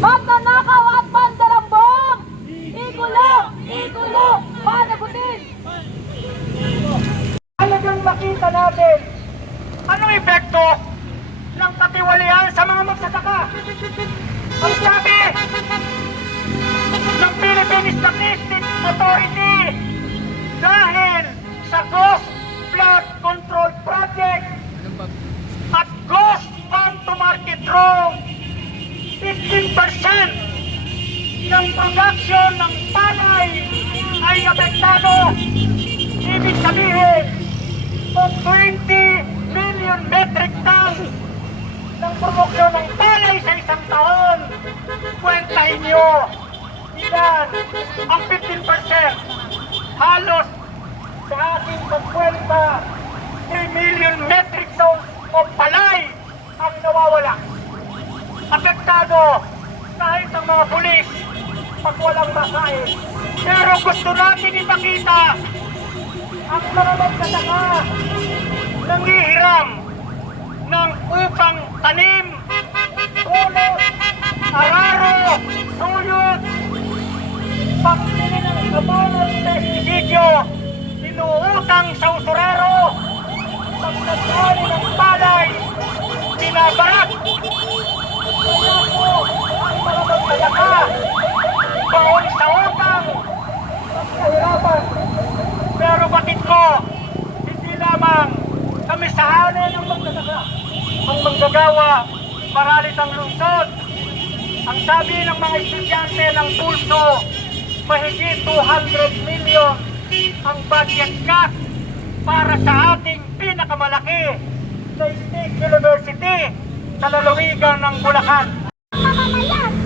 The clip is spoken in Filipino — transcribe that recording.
magnanakaw at pandarambong! Igulo, panagutin! Talagang makita natin anong epekto ng katiwalian sa mga magsasaka. Ang sabi ng Philippine Statistics Authority, dahil sa Ghost Flood Control Project at Ghost Farm to Market Row, 15% ng production ng palay ay apektado. Ibig sabihin, kung 20 million metric ton ng produksyon ng palay sa isang taon, kwentahin nyo, ilan ang 15%? Halos sa ating pagkwenta, 3 million metric tons o palay ang nawawala. Apektado kahit ang mga pulis pag walang masahe. Pero gusto natin ipakita ang mga magsasaka nanghihiram ng upang tanim, tulot, araro, suyot, pagpili ng abono sa estisidyo, inuutang sa usurero, pagkasali ng palay, binabarat. Kaya po, ang mga magsasaka, baon sa utang, kahirapan. Pero batid ko, hindi lamang kami sa hanin ng magsasaka ang manggagawa paralit ang lungsod. Ang sabi ng mga estudyante ng pulso, mahigit 200 million ang budget cut para sa ating pinakamalaki na state university sa lalawigan ng Bulacan. Mamamayan!